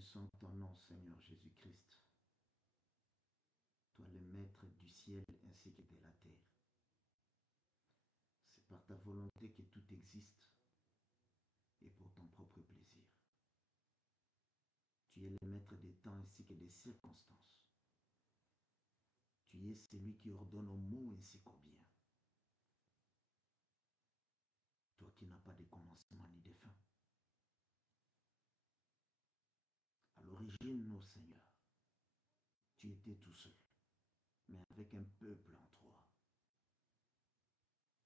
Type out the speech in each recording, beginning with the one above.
bénissons ton nom, Seigneur Jésus-Christ. Toi, le maître du ciel ainsi que de la terre. C'est par ta volonté que tout existe et pour ton propre plaisir. Tu es le maître des temps ainsi que des circonstances. Tu es celui qui ordonne aux mots ainsi qu'aux biens. Toi qui n'as pas de commencement ni de fin. À l'origine, ô Seigneur, tu étais tout seul, mais avec un peuple en toi.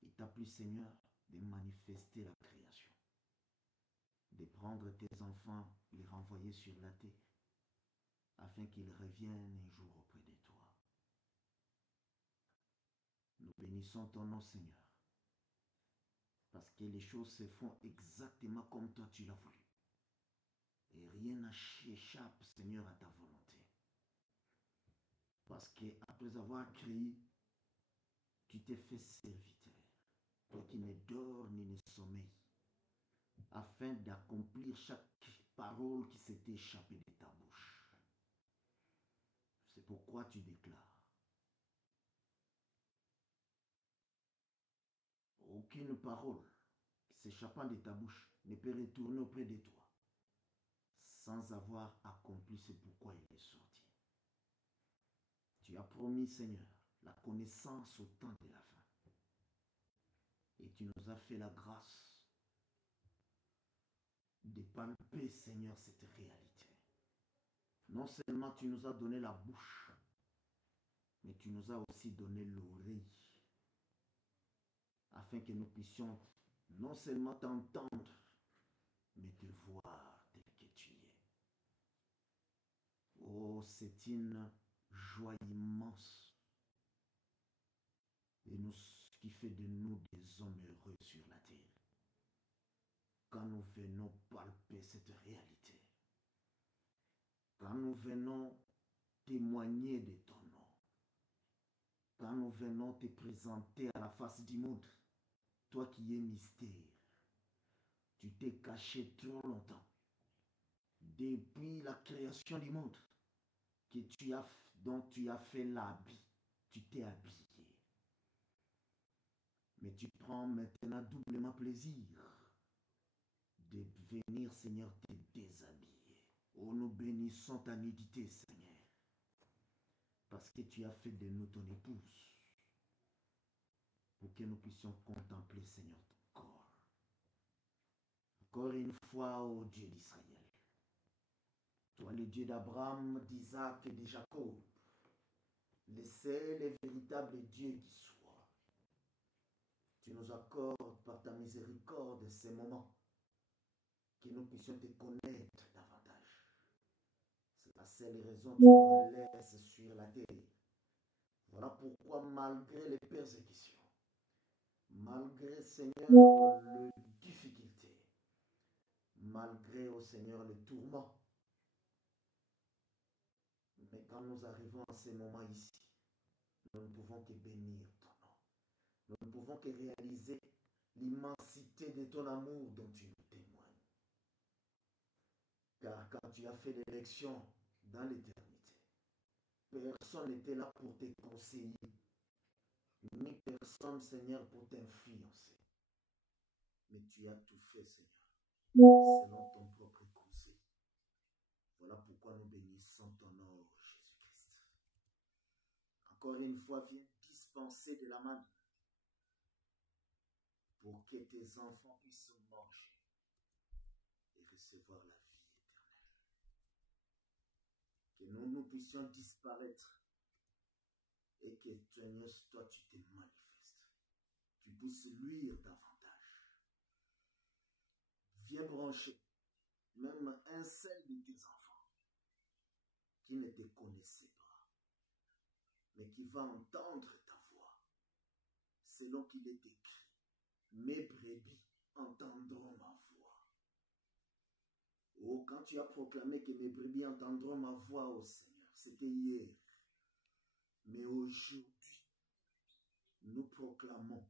Il t'a plu, Seigneur, de manifester la création, de prendre tes enfants, les renvoyer sur la terre, afin qu'ils reviennent un jour auprès de toi. Nous bénissons ton nom, Seigneur, parce que les choses se font exactement comme toi tu l'as voulu. Et rien n'échappe, Seigneur, à ta volonté. Parce qu'après avoir créé, tu t'es fait serviteur, toi qui ne dors ni ne sommeille, afin d'accomplir chaque parole qui s'était échappée de ta bouche. C'est pourquoi tu déclares: aucune parole s'échappant de ta bouche ne peut retourner auprès de toi sans avoir accompli ce pourquoi il est sorti. Tu as promis, Seigneur, la connaissance au temps de la fin. Et tu nous as fait la grâce de palper, Seigneur, cette réalité. Non seulement tu nous as donné la bouche, mais tu nous as aussi donné l'oreille, afin que nous puissions non seulement t'entendre, mais te voir tel que tu es. Oh, c'est une joie immense et qui fait de nous des hommes heureux sur la terre. Quand nous venons palper cette réalité, quand nous venons témoigner de ton nom, quand nous venons te présenter à la face du monde, toi qui es mystère, tu t'es caché trop longtemps, depuis la création du monde, dont tu as fait l'habit, tu t'es habillé. Mais tu prends maintenant doublement plaisir de venir, Seigneur, te déshabiller. Oh, nous bénissons ta nudité, Seigneur, parce que tu as fait de nous ton épouse, pour que nous puissions contempler, Seigneur, ton corps. Encore une fois, ô Dieu d'Israël, toi le Dieu d'Abraham, d'Isaac et de Jacob, le seul et véritable Dieu qui soit, tu nous accordes par ta miséricorde ces moments, que nous puissions te connaître davantage. C'est la seule raison que tu nous laisses sur la terre. Voilà pourquoi, malgré les persécutions, malgré, Seigneur, les difficultés, malgré, ô Seigneur, le tourment, mais quand nous arrivons à ces moments ici, nous ne pouvons que bénir ton nom. Nous ne pouvons que réaliser l'immensité de ton amour dont tu nous témoignes. Car quand tu as fait l'élection dans l'éternité, personne n'était là pour te conseiller, ni personne, Seigneur, pour t'influencer. Mais tu as tout fait, Seigneur, selon ton propre conseil. Voilà pourquoi nous bénissons ton nom, Jésus-Christ. Encore une fois, viens dispenser de la manne pour que tes enfants puissent manger et recevoir la vie éternelle. Que nous puissions disparaître et que, Seigneur, toi, tu te manifestes. Tu puisses luire davantage. Viens brancher même un seul de tes enfants qui ne te connaissait pas, mais qui va entendre ta voix, selon qu'il est écrit: mes brebis entendront ma voix. Oh, quand tu as proclamé que mes brebis entendront ma voix, ô Seigneur, c'était hier. Mais aujourd'hui, nous proclamons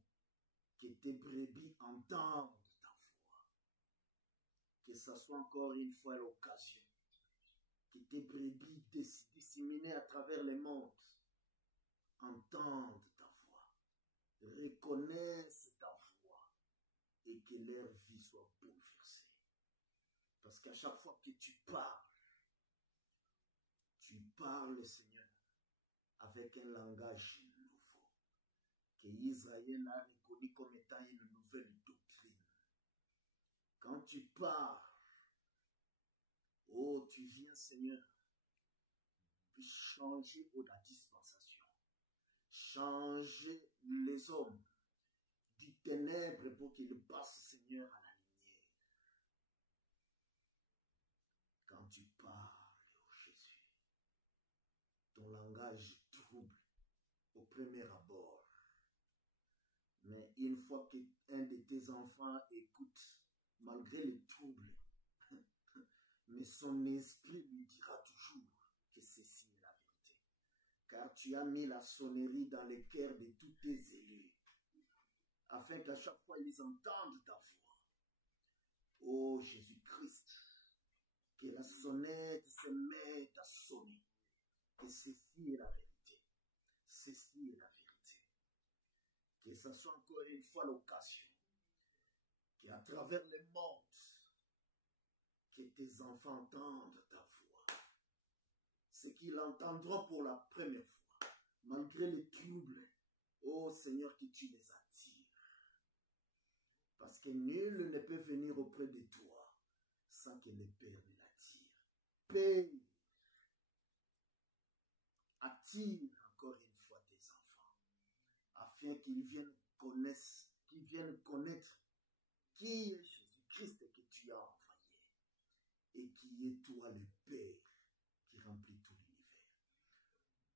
que tes brebis entendent ta voix. Que ce soit encore une fois l'occasion que tes brebis disséminées à travers les mondes entendent ta voix, reconnaissent ta voix et que leur vie soit bouleversée. Parce qu'à chaque fois que tu parles, Seigneur, avec un langage nouveau, que Israël a reconnu comme étant une nouvelle doctrine. Quand tu parles, oh, tu viens, Seigneur, changer la dispensation, changer les hommes du ténèbre pour qu'ils passent, Seigneur, à la lumière. Quand tu parles, oh Jésus, ton langage trouble au premier abord. Mais une fois qu'un de tes enfants écoute, malgré les troubles, mais son esprit lui dira toujours que ceci est la vérité. Car tu as mis la sonnerie dans les cœurs de tous tes élus, afin qu'à chaque fois ils entendent ta voix. Ô Jésus-Christ, que la sonnette se mette à sonner. Que ceci est la vérité. Ceci est la vérité. Que ce soit encore une fois l'occasion, qu'à travers les mondes, que tes enfants entendent ta voix. C'est qu'ils l'entendront pour la première fois, malgré les troubles. Ô Seigneur, que tu les attires. Parce que nul ne peut venir auprès de toi sans que le Père ne l'attire. Père, attire encore une fois tes enfants, afin qu'ils viennent connaître qui est Jésus-Christ que tu as envoyé, et qui est toi le Père qui remplit tout l'univers.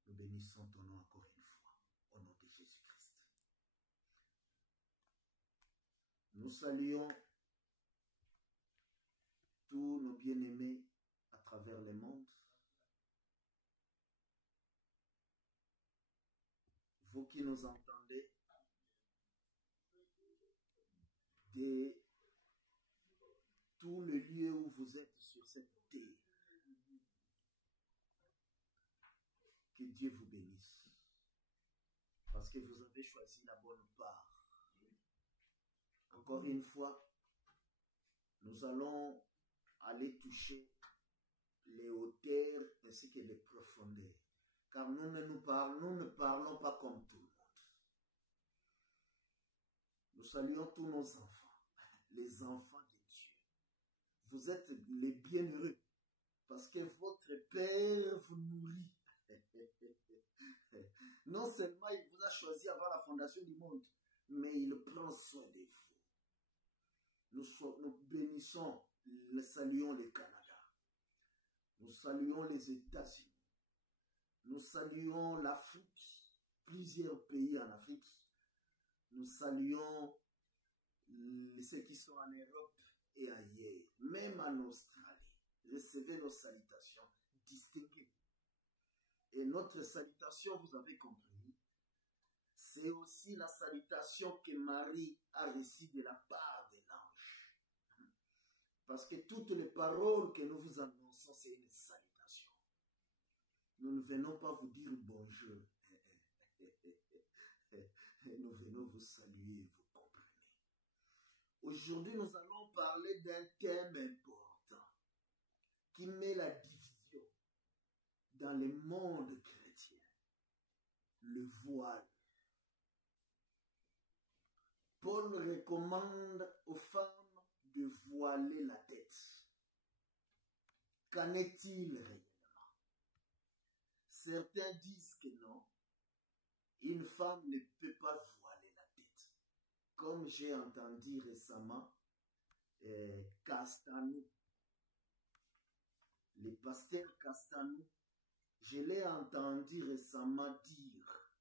Nous bénissons ton nom encore une fois, au nom de Jésus-Christ. Nous saluons tous nos bien-aimés à travers le monde. Vous qui nous entendez de tout le lieu où vous êtes sur cette terre, que Dieu vous bénisse, parce que vous avez choisi la bonne part. Encore une fois, nous allons aller toucher les hauteurs ainsi que les profondeurs, car nous ne parlons pas comme tout le monde. Nous saluons tous nos enfants, les enfants de Dieu. Vous êtes les bienheureux, parce que votre Père vous nourrit. Non seulement il vous a choisi avant la fondation du monde, mais il prend soin de vous. Nous bénissons, nous saluons le Canada. Nous saluons les États-Unis. Nous saluons l'Afrique, plusieurs pays en Afrique. Nous saluons ceux qui sont en Europe et ailleurs, même en Australie. Recevez nos salutations distinguées. Et notre salutation, vous avez compris, c'est aussi la salutation que Marie a reçue de la part de l'ange. Parce que toutes les paroles que nous vous annonçons, c'est une salutation. Nous ne venons pas vous dire bonjour. Nous venons vous saluer, vous comprenez. Aujourd'hui, nous allons parler d'un thème important qui met la division dans le monde chrétien. Le voile. Paul recommande aux femmes de voiler la tête. Qu'en est-il réellement? Certains disent que non. Une femme ne peut pas voiler la tête. Comme j'ai entendu récemment, Castanou, le pasteur Castanou, je l'ai entendu récemment dire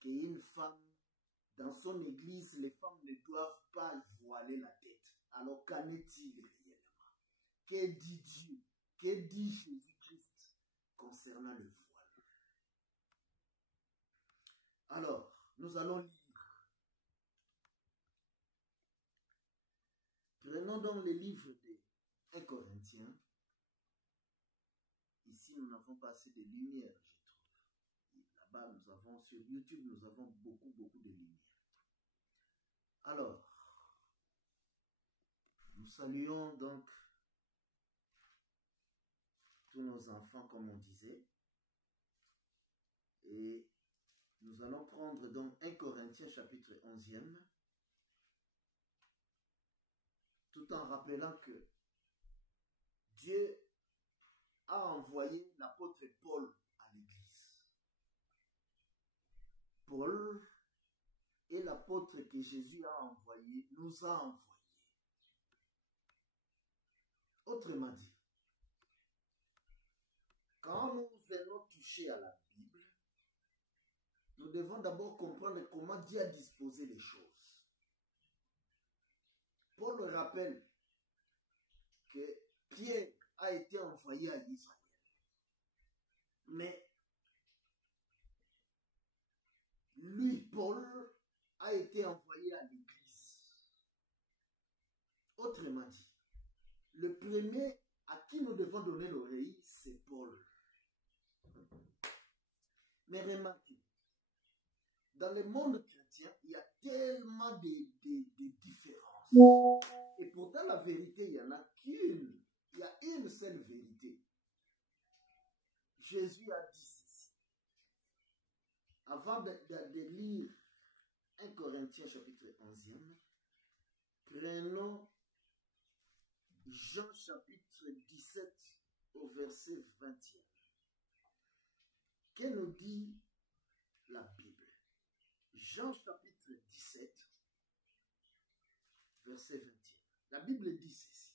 qu'une femme, dans son église, les femmes ne doivent pas voiler la tête. Alors qu'en est-il réellement? Que dit Dieu? Que dit Jésus-Christ concernant le voile? Alors, nous allons lire. Prenons donc le livre de 1 Corinthiens. ici, nous n'avons pas assez de lumière, je trouve. Là-bas, nous avons, sur YouTube, nous avons beaucoup de lumière. Alors, nous saluons donc tous nos enfants, comme on disait. Et nous allons prendre donc 1 Corinthiens chapitre 11e, tout en rappelant que Dieu a envoyé l'apôtre Paul à l'église. Paul est l'apôtre que Jésus a envoyé, nous a envoyé. Autrement dit, quand nous venons toucher à la Bible, nous devons d'abord comprendre comment Dieu a disposé les choses. Paul rappelle que Pierre a été envoyé à Israël. Mais lui, Paul, a été envoyé à l'église. Autrement dit, le premier à qui nous devons donner l'oreille, c'est Paul. Mais remarquez, dans le monde chrétien, il y a tellement de différences. Et pourtant, la vérité, il n'y en a qu'une. Il y a une seule vérité. Jésus a dit ceci. Avant de lire 1 Corinthiens chapitre 11e, prenons Jean chapitre 17 au verset 20e. Que nous dit la Bible? Jean chapitre 17, verset 20e. La Bible dit ceci.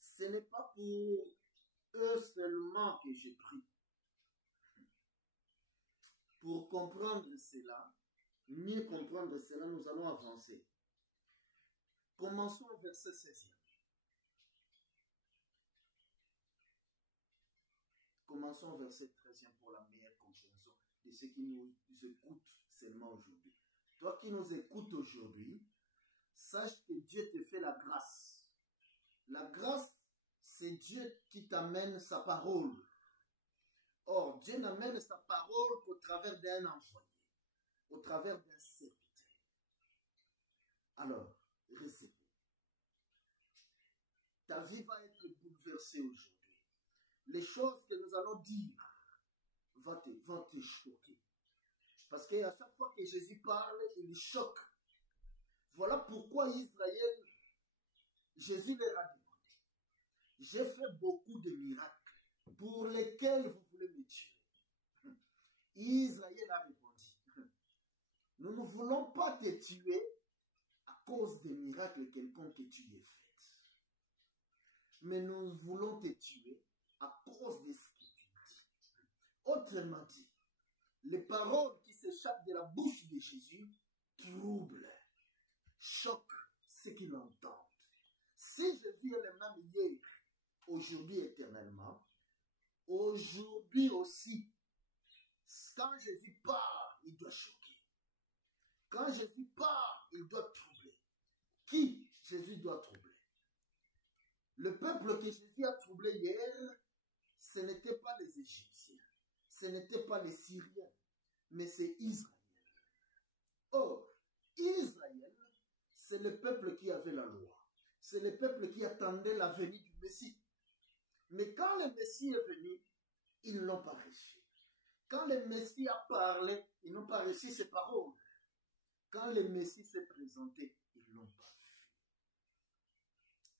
Ce n'est pas pour eux seulement que je prie. Pour comprendre cela, mieux comprendre cela, nous allons avancer. Commençons au verset 16e. Commençons au verset 13e pour la meilleure compréhension de ceux qui nous écoutent seulement aujourd'hui. Toi qui nous écoutes aujourd'hui, sache que Dieu te fait la grâce. La grâce, c'est Dieu qui t'amène sa parole. Or, Dieu n'amène sa parole qu'au travers d'un envoyé, au travers d'un serviteur. Alors, recevez. Ta vie va être bouleversée aujourd'hui. Les choses que nous allons dire vont te choquer. Parce qu'à chaque fois que Jésus parle, il choque. Voilà pourquoi Israël, Jésus leur a demandé, j'ai fait beaucoup de miracles pour lesquels vous voulez me tuer. Israël a répondu, nous ne voulons pas te tuer à cause des miracles quelconques que tu aies fait. Mais nous voulons te tuer à cause de ce que tu dis. Autrement dit, les paroles qui s'échappent de la bouche de Jésus troublent, choquent ceux qui l'entendent. Si Jésus est le même hier, aujourd'hui éternellement, aujourd'hui aussi, quand Jésus parle, il doit choquer. Quand Jésus parle, il doit troubler. Qui Jésus doit troubler? Le peuple que Jésus a troublé hier, ce n'était pas les Égyptiens, ce n'était pas les Syriens, mais c'est Israël. Or, Israël, c'est le peuple qui avait la loi. C'est le peuple qui attendait la venue du Messie. Mais quand le Messie est venu, ils ne l'ont pas reçu. Quand le Messie a parlé, ils n'ont pas reçu ses paroles. Quand le Messie s'est présenté, ils ne l'ont pas vu.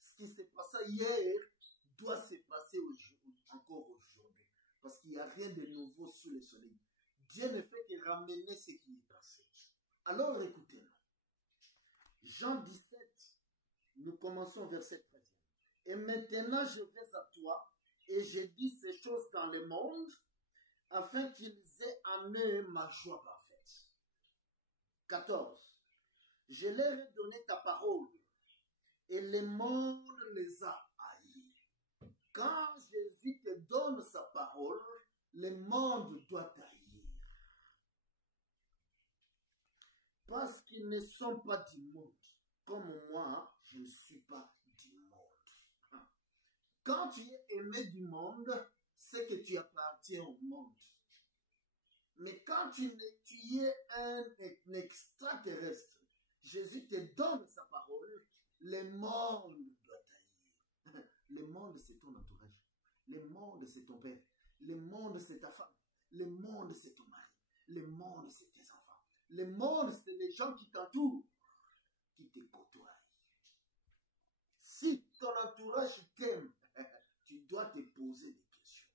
Ce qui s'est passé hier doit se passer encore aujourd'hui. Parce qu'il n'y a rien de nouveau sous le soleil. Dieu ne fait que ramener ce qui est passé. Alors écoutez-nous. Jean 17, nous commençons verset 13. Et maintenant je vais à toi, et je dis ces choses dans le monde, afin qu'ils aient en eux ma joie parfaite. 14. Je leur ai donné ta parole, et le monde les a haïs. Quand Jésus te donne sa parole, le monde doit t'haïr. Parce qu'ils ne sont pas du monde, comme moi, je ne suis pas du monde. Quand tu es aimé du monde, c'est que tu appartiens au monde. Mais quand tu es un extraterrestre, Jésus te donne sa parole, le monde doit t'haïr. Le monde, c'est ton entourage. Le monde, c'est ton père. Le monde, c'est ta femme. Le monde, c'est ton mari. Le monde, c'est tes enfants. Le monde, c'est les gens qui t'entourent, qui te côtoient. Si ton entourage t'aime, tu dois te poser des questions.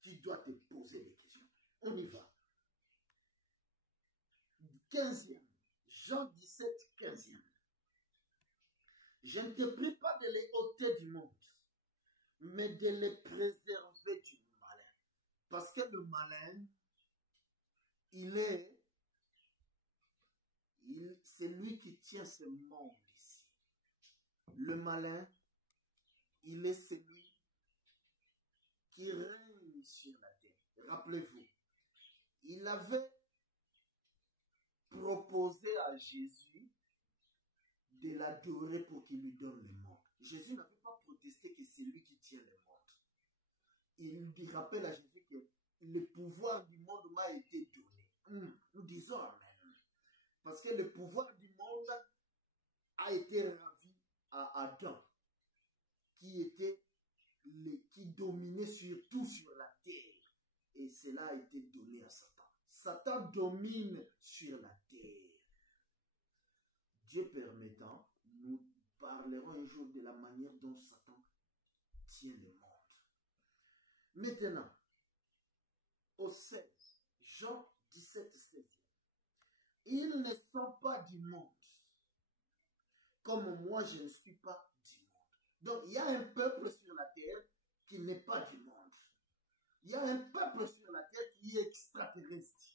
Tu dois te poser des questions. On y va. 15e. Jean 17, 15e. Je ne te prie pas de les ôter du monde, mais de les préserver du malin. Parce que le malin, c'est lui qui tient ce monde ici. Le malin, il est celui qui règne sur la terre. Rappelez-vous, il avait proposé à Jésus de l'adorer pour qu'il lui donne le monde. Jésus n'avait pas protesté que c'est lui qui tient le monde. Il rappelle à Jésus que le pouvoir du monde m'a été donné. Nous disons Amen. Parce que le pouvoir du monde a été ravi à Adam, qui dominait surtout sur la terre. Et cela a été donné à Satan. Satan domine sur la terre. Dieu permettant, nous parlerons un jour de la manière dont Satan tient le monde. Maintenant, au 16, Jean 17, 16. Ils ne sont pas du monde, comme moi je ne suis pas du monde. Donc il y a un peuple sur la terre qui n'est pas du monde. Il y a un peuple sur la terre qui est extraterrestre.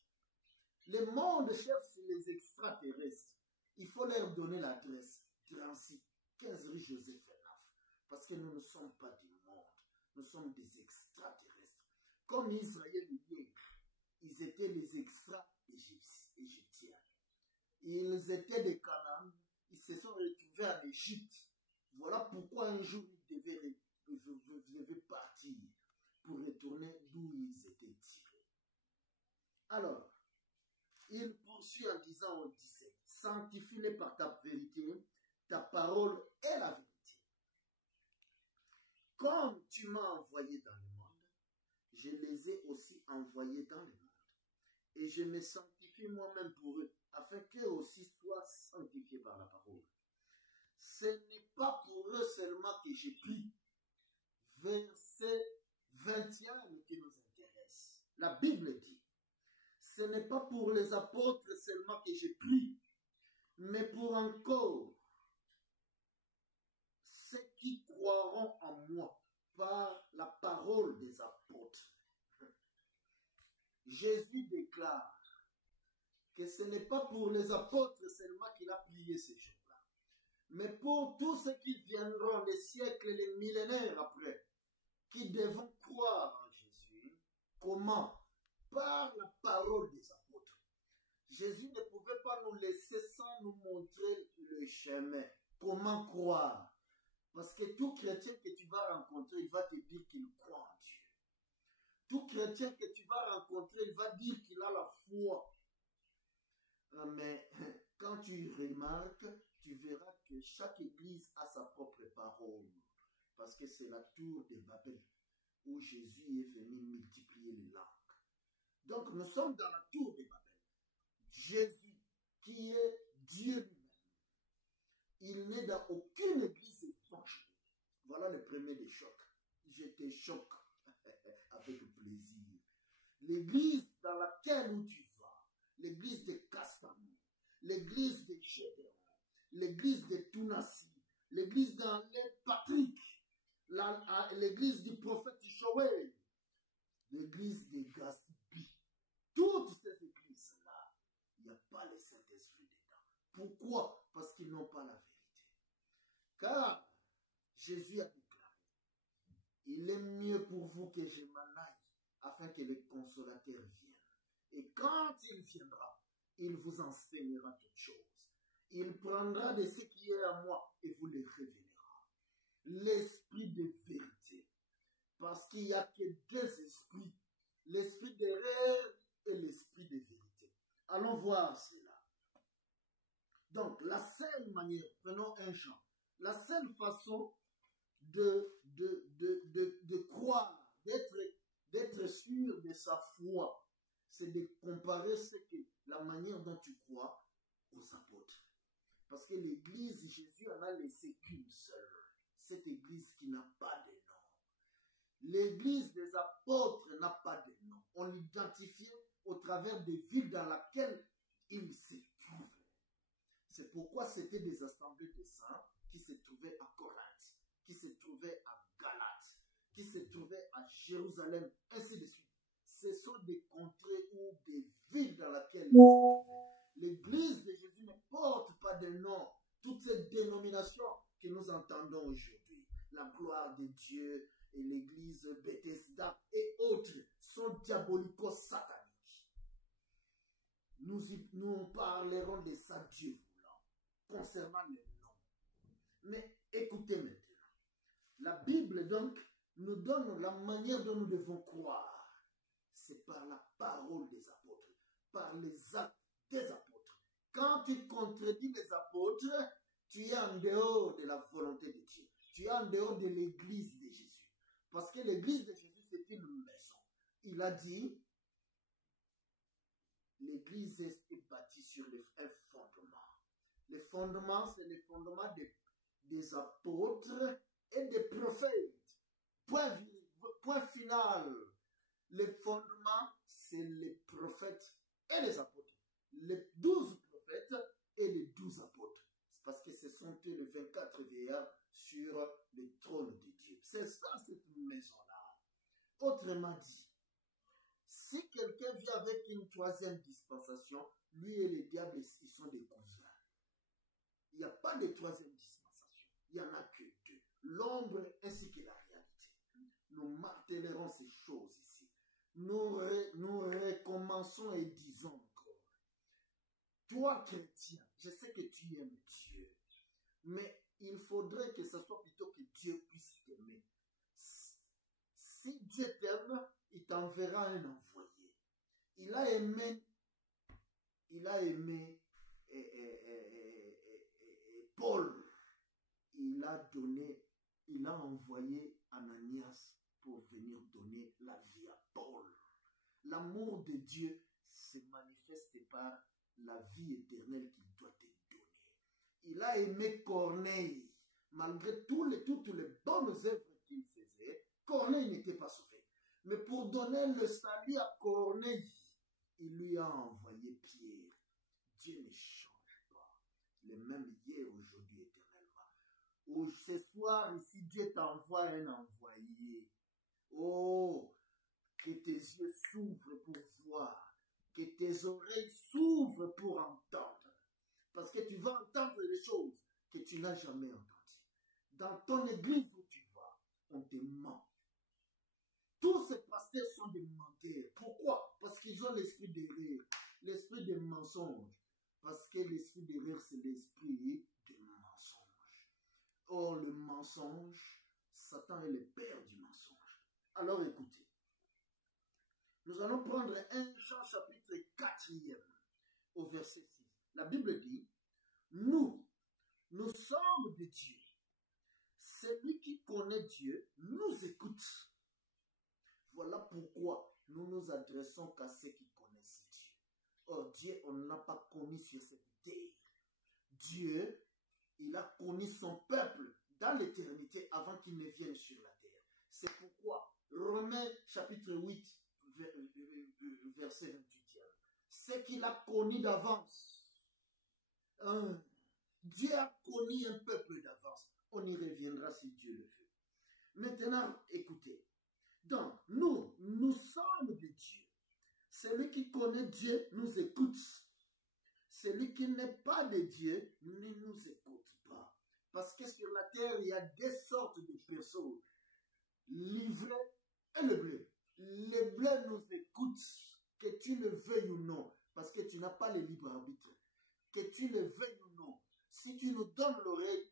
Le monde cherche les extraterrestres. Il faut leur donner l'adresse. Drancy, 15 rue Joseph Fernaf. Parce que nous ne sommes pas du monde. Nous sommes des extraterrestres. Comme Israël hier, ils étaient les extra-égyptiens. Ils étaient des Canaan. Ils se sont retrouvés en Égypte. Voilà pourquoi un jour ils devaient partir pour retourner d'où ils étaient tirés. Alors, il poursuit en disant au 17, sanctifie-les par ta vérité, ta parole est la vérité. Comme tu m'as envoyé dans le monde, je les ai aussi envoyés dans le monde. Et je me sanctifie moi-même pour eux, afin qu'eux aussi soient sanctifiés par la parole. Ce n'est pas pour eux seulement que j'ai pris. Verset 21 qui nous intéresse. La Bible dit, ce n'est pas pour les apôtres seulement que j'ai pris, mais pour encore ceux qui croiront en moi par la parole des apôtres. Jésus déclare que ce n'est pas pour les apôtres seulement qu'il a prié ces jours-là, mais pour tous ceux qui viendront les siècles et les millénaires après, qui devront croire en Jésus. Comment? Par la parole des apôtres. Jésus ne pouvait pas nous laisser sans nous montrer le chemin. Comment croire? Parce que tout chrétien que tu vas rencontrer, il va te dire qu'il croit en Dieu. Tout chrétien que tu vas rencontrer, il va dire qu'il a la foi. Mais quand tu remarques, tu verras que chaque église a sa propre parole. Parce que c'est la tour de Babel où Jésus est venu multiplier les langues. Donc nous sommes dans la tour de Babel. Jésus, qui est Dieu lui-même, il n'est dans aucune église évangélique. Voilà le premier des chocs. Je te choque avec plaisir. L'église dans laquelle où tu vas, l'église de Castanou, l'église de Gédéon, l'église de Tounassi, l'église d'Alain Patrick, l'église du prophète Joël, l'église de Gaspé, toutes ces églises-là, il n'y a pas le Saint-Esprit dedans. Pourquoi? Parce qu'ils n'ont pas la vérité. Car Jésus a déclaré, il est mieux pour vous que je m'en aille, afin que le consolateur vienne. Et quand il viendra, il vous enseignera toutes choses. Il prendra de ce qui est à moi et vous les révélera. l'esprit de vérité. Parce qu'il n'y a que deux esprits, l'esprit d'erreur et l'esprit de vérité. Allons voir cela. Donc, la seule manière, prenons un genre, la seule façon de croire, d'être sûr de sa foi, c'est de comparer la manière dont tu crois aux apôtres. Parce que l'église, Jésus en a laissé qu'une seule. Cette église qui n'a pas de nom. L'église des apôtres n'a pas de nom. On l'identifiait au travers des villes dans lesquelles ils se trouvaient. C'est pourquoi c'était des assemblées de saints qui se trouvaient à Corinthe, qui se trouvaient à Galate, qui se trouvaient à Jérusalem, ainsi de suite. Ce sont des contrées ou des villes dans lesquelles l'église de Jésus ne porte pas de nom. Toutes ces dénominations que nous entendons aujourd'hui, la gloire de Dieu et l'église Bethesda et autres, sont diabolico-sataniques. Nous parlerons de ça, Dieu voulant, concernant les noms. Mais écoutez maintenant. La Bible, donc, nous donne la manière dont nous devons croire. C'est par la parole des apôtres, par les actes des apôtres. Quand tu contredis les apôtres, tu es en dehors de la volonté de Dieu. Tu es en dehors de l'église de Jésus. Parce que l'église de Jésus, c'est une maison. Il a dit, l'église est bâtie sur un fondement. Le fondement, c'est le fondement des apôtres et des prophètes. Point final. Le fondement, c'est les prophètes et les apôtres. Les 12 prophètes et les 12 apôtres. C'est parce que ce sont eux les 24 vieillards sur le trône de Dieu. C'est ça, cette maison-là. Autrement dit, si quelqu'un vit avec une troisième dispensation, lui et le diable, ils sont des cousins. Il n'y a pas de troisième dispensation. Il n'y en a que deux. L'ombre ainsi que la réalité. Nous martelerons ces choses ici. Nous recommençons et disons encore. Toi, chrétien, je sais que tu aimes Dieu. Mais il faudrait que ce soit plutôt que Dieu puisse t'aimer. Si Dieu t'aime, il t'enverra un envoyé. Il a aimé Paul. Il a envoyé Ananias pour venir donner la vie à Paul. L'amour de Dieu se manifeste par la vie éternelle qu'il doit te donner. Il a aimé Corneille. Malgré toutes les bonnes œuvres qu'il faisait, Corneille n'était pas sauvé. Mais pour donner le salut à Corneille, il lui a envoyé Pierre. Dieu ne change pas. Le même hier, aujourd'hui, éternellement. Ce soir, ici, Dieu t'envoie un envoyé. Oh, que tes yeux s'ouvrent pour voir. Que tes oreilles s'ouvrent pour entendre. Parce que tu vas entendre des choses que tu n'as jamais entendues. Dans ton église où tu vas, on te ment. Tous ces pasteurs sont des menteurs. Pourquoi? Parce qu'ils ont l'esprit d'erreur, l'esprit de mensonge. Parce que l'esprit d'erreur, c'est l'esprit de mensonge. Or, le mensonge, Satan est le père du mensonge. Alors écoutez, nous allons prendre 1 Jean chapitre 4e au verset 6. La Bible dit, nous sommes de Dieu. Celui qui connaît Dieu nous écoute. Voilà pourquoi nous nous adressons qu'à ceux qui connaissent Dieu. Or, Dieu, on ne l'a pas connu sur cette terre. Dieu, il a connu son peuple dans l'éternité avant qu'il ne vienne sur la terre. C'est pourquoi, Romains chapitre 8, verset 28. C'est qu'il a connu d'avance. Dieu a connu un peuple d'avance. On y reviendra si Dieu le veut. Maintenant, écoutez. Donc, nous sommes de Dieu. Celui qui connaît Dieu nous écoute. Celui qui n'est pas de Dieu ne nous écoute pas. Parce que sur la terre, il y a deux sortes de personnes. L'ivraie et le bleu. Le bleu nous écoute, que tu le veuilles ou non, parce que tu n'as pas le libre arbitre. Que tu le veuilles ou non, si tu nous donnes l'oreille,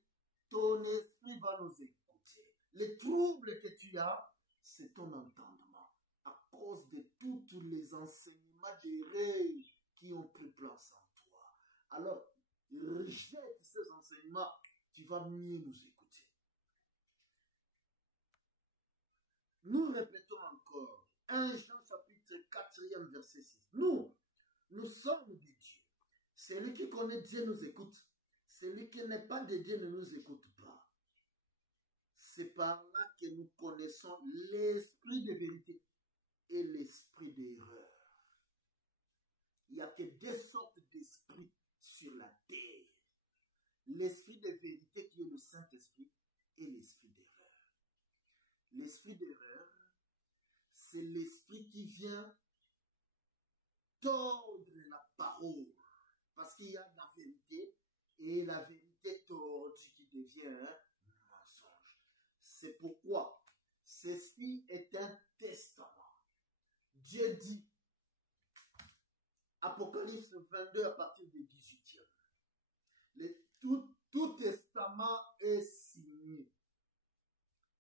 ton esprit va nous écouter. Les troubles que tu as, c'est ton entendement. À cause de tous les enseignements des rêves qui ont pris place en toi. Alors, rejette ces enseignements, tu vas mieux nous écouter. Nous répétons encore, 1 Jean chapitre 4e verset 6. Nous sommes de Dieu. Celui qui connaît Dieu nous écoute. Celui qui n'est pas de Dieu ne nous écoute pas. C'est par là que nous connaissons l'esprit de vérité et l'esprit d'erreur. Il n'y a que 2 sortes d'esprits sur la terre. L'esprit de vérité qui est le Saint-Esprit et l'esprit d'erreur. L'esprit d'erreur, c'est l'esprit qui vient tordre la parole. Parce qu'il y a la vérité et la vérité tordue qui devient un mensonge. C'est pourquoi ceci est un testament. Dieu dit, Apocalypse 22 à partir du 18e, tout testament est signé.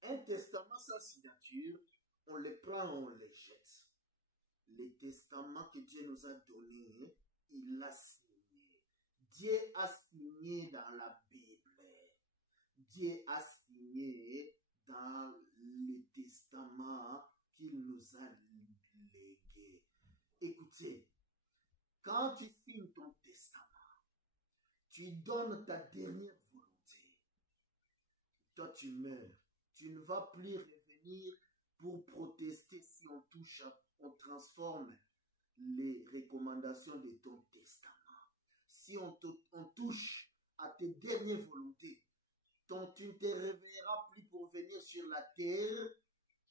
Un testament sans signature, on les prend, on les jette. Les testaments que Dieu nous a donnés, il l'a signé. Dieu a signé dans la Bible. Dieu a signé dans les testaments qu'il nous a légués. Écoutez, quand tu signes ton testament, tu donnes ta dernière volonté. Toi, tu meurs. Tu ne vas plus revenir pour protester si on touche, on transforme les recommandations de ton testament. Si on touche à tes dernières volontés, tu ne te réveilleras plus pour venir sur la terre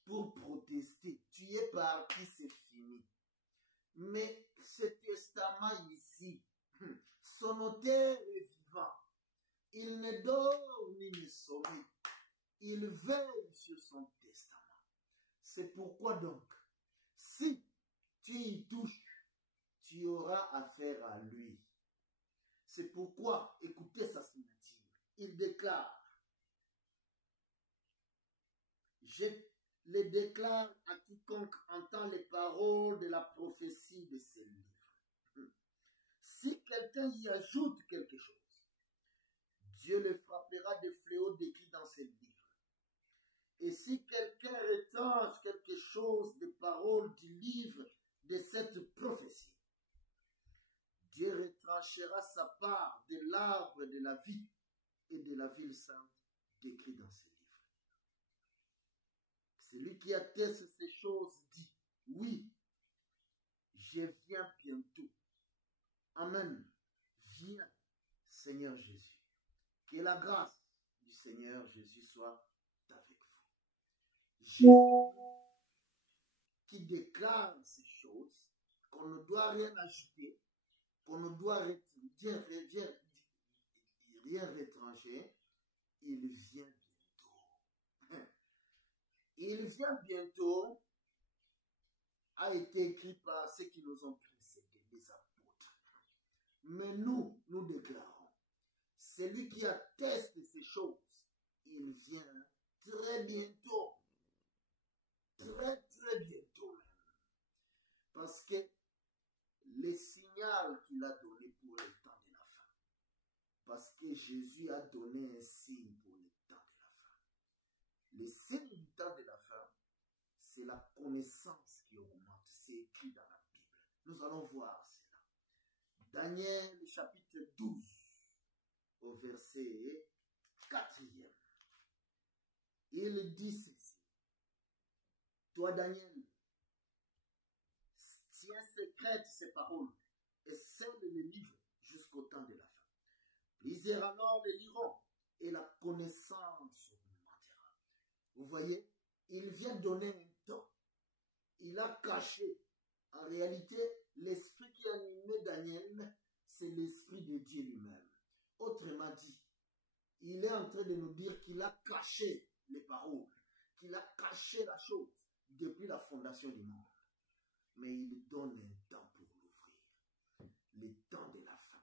pour protester. Tu es parti, c'est fini. Mais ce testament ici, son auteur est vivant. Il ne dort ni ne sommeille. Il veille sur son testament. C'est pourquoi donc, si tu y touches, tu auras affaire à lui. C'est pourquoi, écoutez sa signature. Il déclare, je les déclare à quiconque entend les paroles de la prophétie de ces livres. Si quelqu'un y ajoute quelque chose, Dieu le frappera des fléaux décrits dans ces livres. Et si quelqu'un retranche quelque chose des paroles du livre de cette prophétie, Dieu retranchera sa part de l'arbre de la vie et de la ville sainte décrit dans ces livres. Celui qui atteste ces choses dit, oui, je viens bientôt. Amen. Viens, Seigneur Jésus. Que la grâce du Seigneur Jésus soit avec vous. Jésus qui déclare ces choses, qu'on ne doit rien ajouter, qu'on ne doit rien retrancher, il vient bientôt. Il vient bientôt a été écrit par ceux qui nous ont précédés, les apôtres. Mais nous déclarons, celui qui atteste ces choses, il vient très bientôt. Très, très bientôt même. Parce que les signaux qu'il a donné pour le temps de la fin. Parce que Jésus a donné un signe pour le temps de la fin. Le signe du temps de la fin, c'est la connaissance qui augmente. C'est écrit dans la Bible. Nous allons voir cela. Daniel chapitre 12 au verset 4e. Il dit ceci. Toi, Daniel, tiens secrète ces paroles et scelle les livres jusqu'au temps de la fin. Plusieurs alors les liront et la connaissance augmentera. Vous voyez, il vient donner un temps. Il a caché. En réalité, l'esprit qui animait Daniel, c'est l'esprit de Dieu lui-même. Autrement dit, il est en train de nous dire qu'il a caché les paroles, qu'il a caché la chose depuis la fondation du monde. Mais il donne un temps pour l'ouvrir. Le temps de la fin.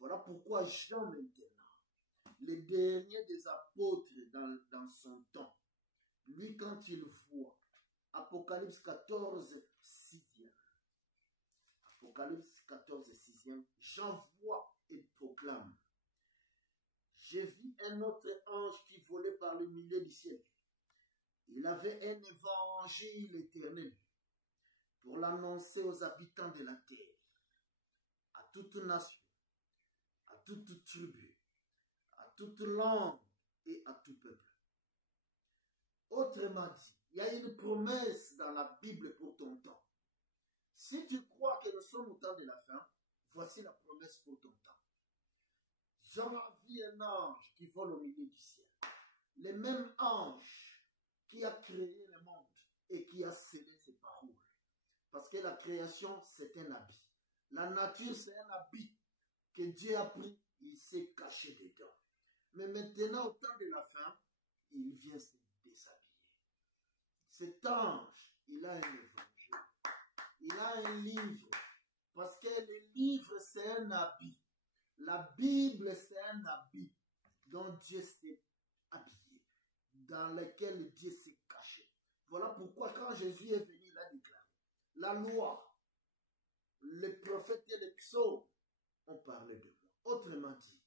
Voilà pourquoi Jean maintenant, le dernier des apôtres dans son temps, lui, quand il voit, Apocalypse 14, 6e. Apocalypse 14, 6e. Jean voit et proclame. J'ai vu un autre ange qui volait par le milieu du ciel. Il avait un évangile éternel pour l'annoncer aux habitants de la terre, à toute nation, à toute tribu, à toute langue et à tout peuple. Autrement dit, il y a une promesse dans la Bible pour ton temps. Si tu crois que nous sommes au temps de la fin, voici la promesse pour ton temps. Jean a vu un ange qui vole au milieu du ciel. Le même ange qui a créé le monde et qui a scellé ses paroles. Parce que la création, c'est un habit. La nature, c'est un habit que Dieu a pris, il s'est caché dedans. Mais maintenant, au temps de la fin, il vient se déshabiller. Cet ange, il a un évangile. Il a un livre. Parce que le livre, c'est un habit. La Bible, c'est un habit dont Dieu s'est habillé, dans lequel Dieu s'est caché. Voilà pourquoi quand Jésus est venu, il a déclaré, la loi, les prophètes et les psaumes ont parlé de moi. Autrement dit,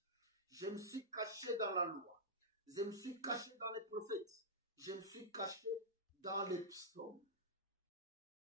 je me suis caché dans la loi, je me suis caché dans les prophètes, je me suis caché dans les psaumes.